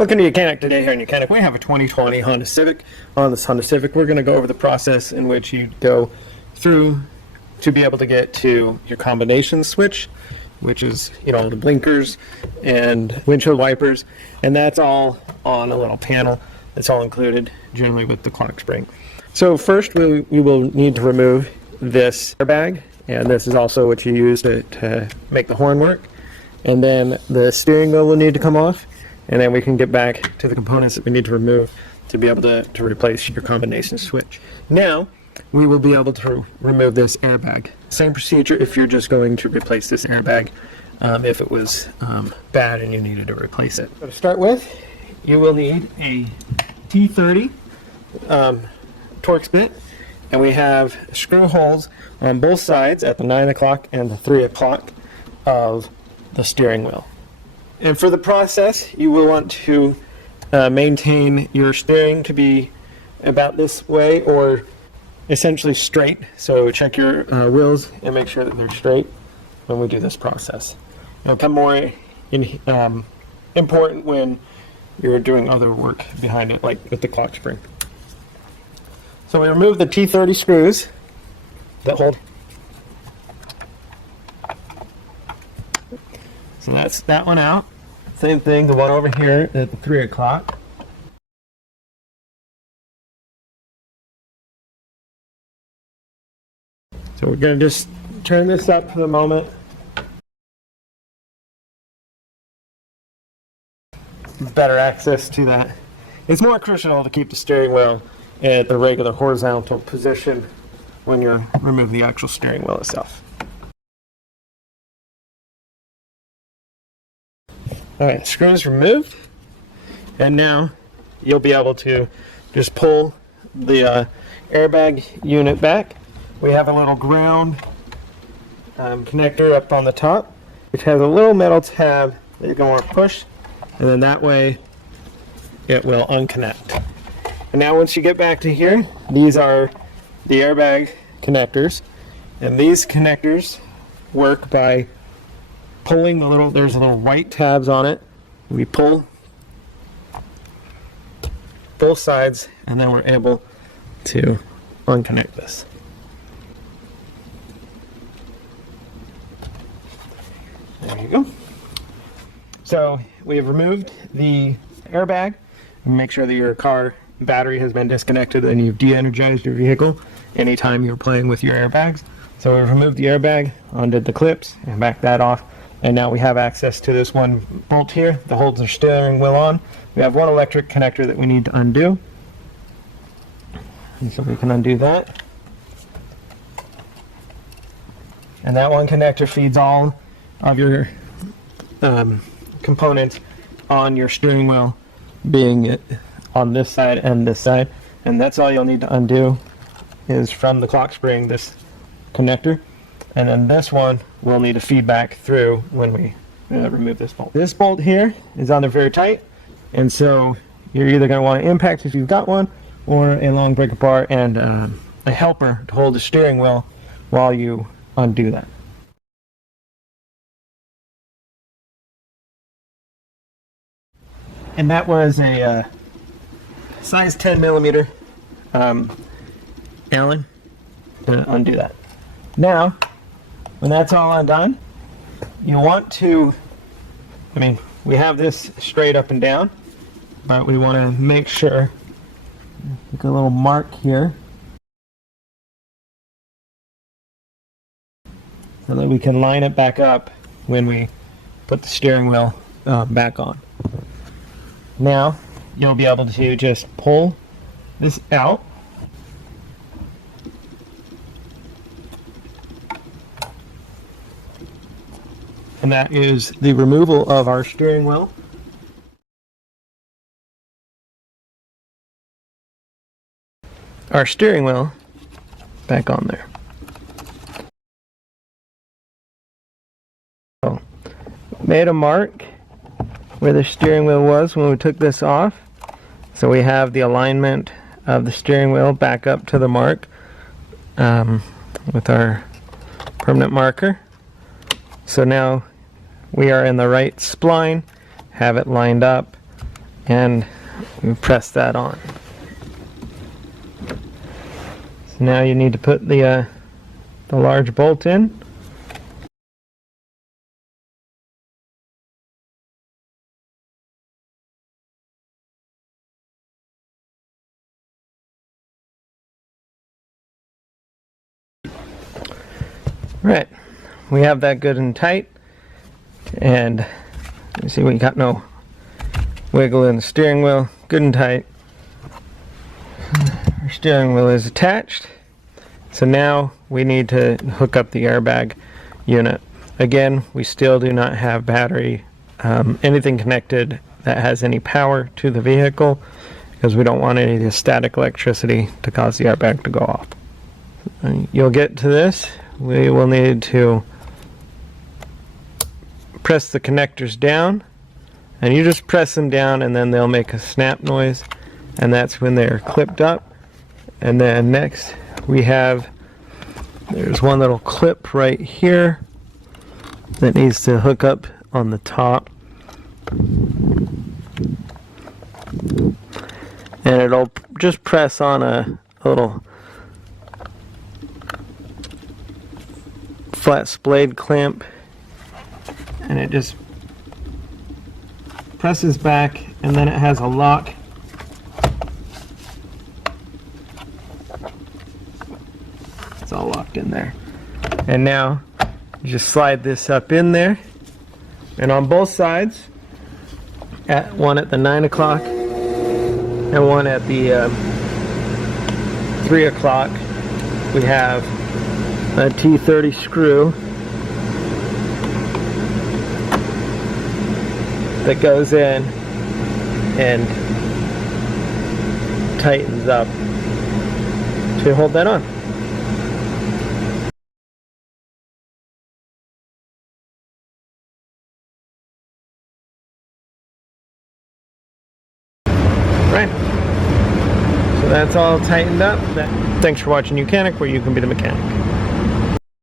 Welcome to YOUCANIC. Today here in YOUCANIC we have a 2020 Honda Civic. On this Honda Civic we're going to go over the process in which you go through to be able to get to your combination switch, which is, you know, the blinkers and windshield wipers, and that's all on a little panel. It's all included generally with the clock spring. So first we will need to remove this airbag, and this is also what you use to make the horn work. And then the steering wheel will need to come off. And then we can get back to the components that we need to remove to be able to replace your combination switch. Now, we will be able to remove this airbag. Same procedure if you're just going to replace this airbag if it was bad and you needed to replace it. So to start with, you will need a T30 Torx bit, and we have screw holes on both sides at the 9 o'clock and the 3 o'clock of the steering wheel. And for the process, you will want to maintain your steering to be about this way, or essentially straight. So check your wheels and make sure that they're straight when we do this process. It'll become more important when you're doing other work behind it, like with the clock spring. So we remove the T30 screws that hold. So that's that one out. Same thing, the one over here at the 3 o'clock. So we're going to just turn this up for the moment. Better access to that. It's more crucial to keep the steering wheel at the regular horizontal position when you're removing the actual steering wheel itself. Alright, screws removed, and now you'll be able to just pull the airbag unit back. We have a little ground connector up on the top, which has a little metal tab that you're going to push, and then that way it will unconnect. And now once you get back to here, these are the airbag connectors, and these connectors work by pulling the little, there's little white tabs on it. We pull both sides, and then we're able to unconnect this. There you go. So we have removed the airbag. Make sure that your car battery has been disconnected and you've de-energized your vehicle anytime you're playing with your airbags. So we've removed the airbag, undid the clips, and backed that off. And now we have access to this one bolt here that holds the steering wheel on. We have one electric connector that we need to undo. And so we can undo that. And that one connector feeds all of your components on your steering wheel, being it on this side and this side. And that's all you'll need to undo is from the clock spring, this connector. And then this one will need to feed back through when we remove this bolt. This bolt here is on there very tight, and so you're either going to want an impact if you've got one, or a long breaker bar and a helper to hold the steering wheel while you undo that. And that was a size 10 millimeter Allen to undo that. Now, when that's all undone, you want to, we have this straight up and down, but we want to make sure, make a little mark here, so that we can line it back up when we put the steering wheel back on. Now, you'll be able to just pull this out. And that is the removal of our steering wheel. Our steering wheel back on there. So, made a mark where the steering wheel was when we took this off. So we have the alignment of the steering wheel back up to the mark with our permanent marker. So now we are in the right spline, have it lined up, and we press that on. So now you need to put the large bolt in. Right, we have that good and tight, and you see we got no wiggle in the steering wheel, good and tight. Our steering wheel is attached, so now we need to hook up the airbag unit. Again, we still do not have battery, anything connected that has any power to the vehicle, because we don't want any of the static electricity to cause the airbag to go off. You'll get to this. We will need to press the connectors down, and you just press them down and then they'll make a snap noise, and that's when they're clipped up. And then next we have, there's one little clip right here that needs to hook up on the top, and it'll just press on a little flat splayed clamp, and it just presses back, and then it has a lock. It's all locked in there. And now you just slide this up in there, and on both sides, one at the 9 o'clock and one at the 3 o'clock, we have a T30 screw that goes in and tightens up to hold that on. Right. So that's all tightened up. Thanks for watching YOUCANIC, where you can be the mechanic.